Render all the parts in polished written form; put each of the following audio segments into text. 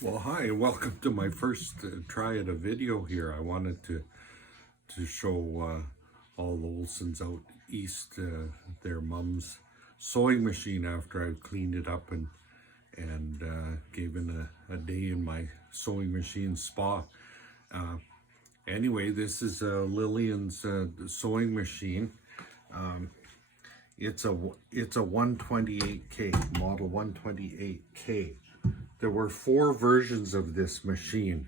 Well, hi, welcome to my first try at a video here. I wanted to show all the Olsons out east their mom's sewing machine after I've cleaned it up and gave it a day in my sewing machine spa. Anyway, this is Lilian's sewing machine. It's a 128K, model 128K. There were 4 versions of this machine: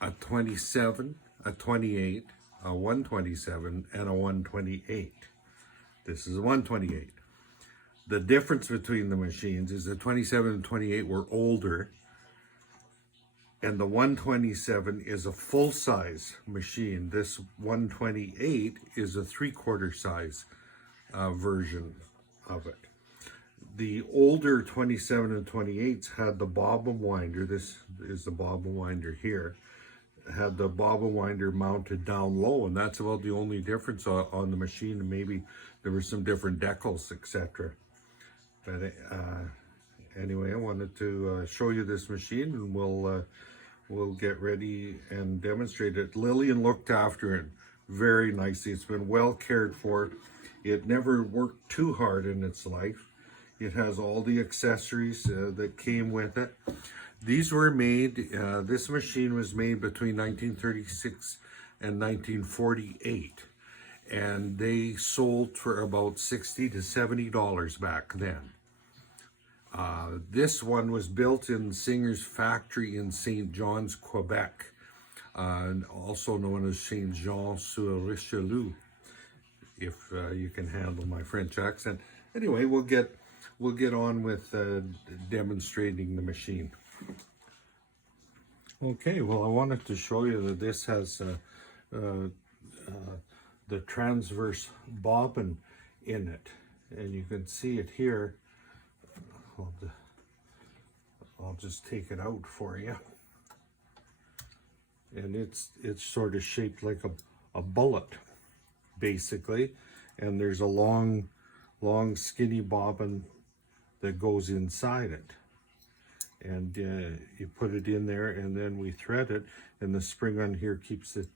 a 27, a 28, a 127, and a 128. This is a 128. The difference between the machines is the 27 and 28 were older, and the 127 is a full-size machine. This 128 is a 3/4 size version of it. The older 27 and 28s had the bobbin winder. This is the bobbin winder here. Had the bobbin winder mounted down low, and that's about the only difference on the machine. And maybe there were some different decals, etc. But anyway, I wanted to show you this machine, and we'll get ready and demonstrate it. Lilian looked after it very nicely. It's been well cared for. It never worked too hard in its life. It has all the accessories that came with it. These were made, this machine was made between 1936 and 1948. And they sold for about $60 to $70 back then. This one was built in Singer's factory in St. John's, Quebec, also known as St. Jean-sur-Richelieu, if you can handle my French accent. Anyway, we'll get on with demonstrating the machine. Okay, well, I wanted to show you that this has the transverse bobbin in it, and you can see it here. I'll just take it out for you, and it's sort of shaped like a bullet, basically, and there's a long skinny bobbin that goes inside it, and you put it in there, and then we thread it, and the spring on here keeps the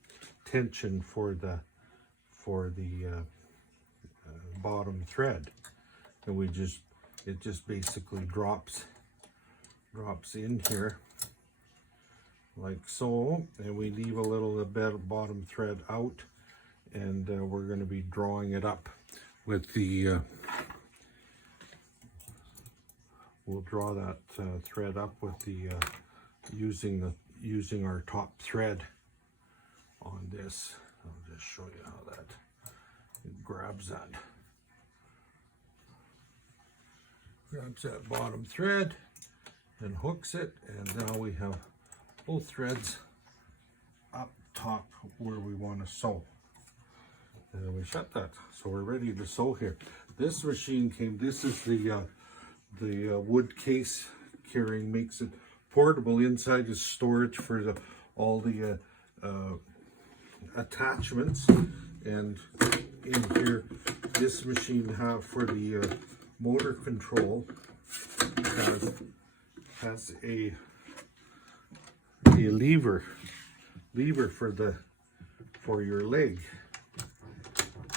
tension for the bottom thread, and it just basically drops in here like so, and we leave a little bit of bottom thread out, and we're going to be drawing it up with the we'll draw that thread up with the using our top thread on this. I'll just show you how that grabs that bottom thread and hooks it, and now we have both threads up top where we want to sew. And then we shut that, so we're ready to sew here. This machine this is the wood case carrying, makes it portable. Inside is storage for all the attachments, and in here, this machine for the motor control has a lever for your leg.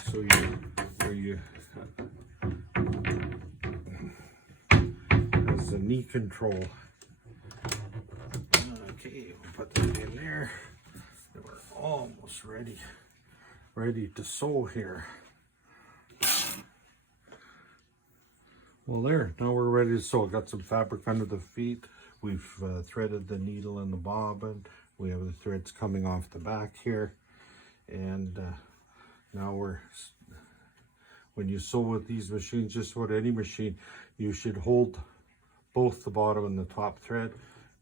So has the knee control. Okay, we'll put that in there. We're almost ready to sew here. Well, there, now we're ready to sew. Got some fabric under the feet. We've threaded the needle and the bobbin. We have the threads coming off the back here, and now when you sew with these machines, just about any machine, you should hold both the bottom and the top thread,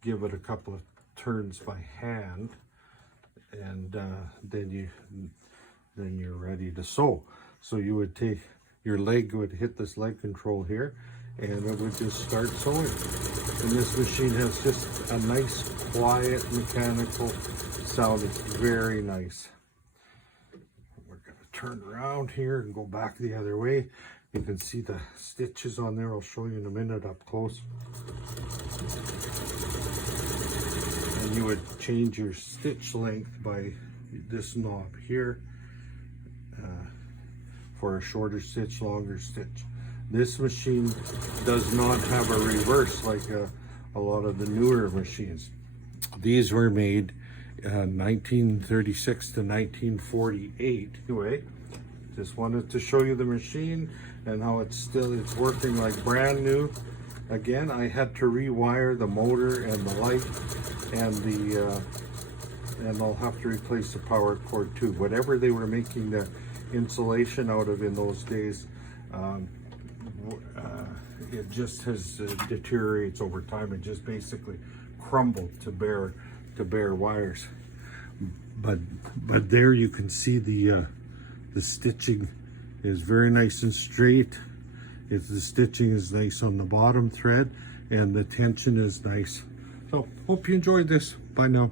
give it a couple of turns by hand, and then you're ready to sew. So you would take your leg, would hit this leg control here, and it would just start sewing. And this machine has just a nice, quiet, mechanical sound. It's very nice. We're going to turn around here and go back the other way. You can see the stitches on there. I'll show you in a minute up close. and you would change your stitch length by this knob here for a shorter stitch, longer stitch. This machine does not have a reverse like a lot of the newer machines. These were made 1936 to 1948. Anyway, just wanted to show you the machine and how it's working like brand new. Again, I had to rewire the motor and the light and and I'll have to replace the power cord too. Whatever they were making the insulation out of in those days, it just has deteriorates over time. It just basically crumbled to bare wires. But there you can see the stitching is very nice and straight. The stitching is nice on the bottom thread and the tension is nice. So hope you enjoyed this. Bye now.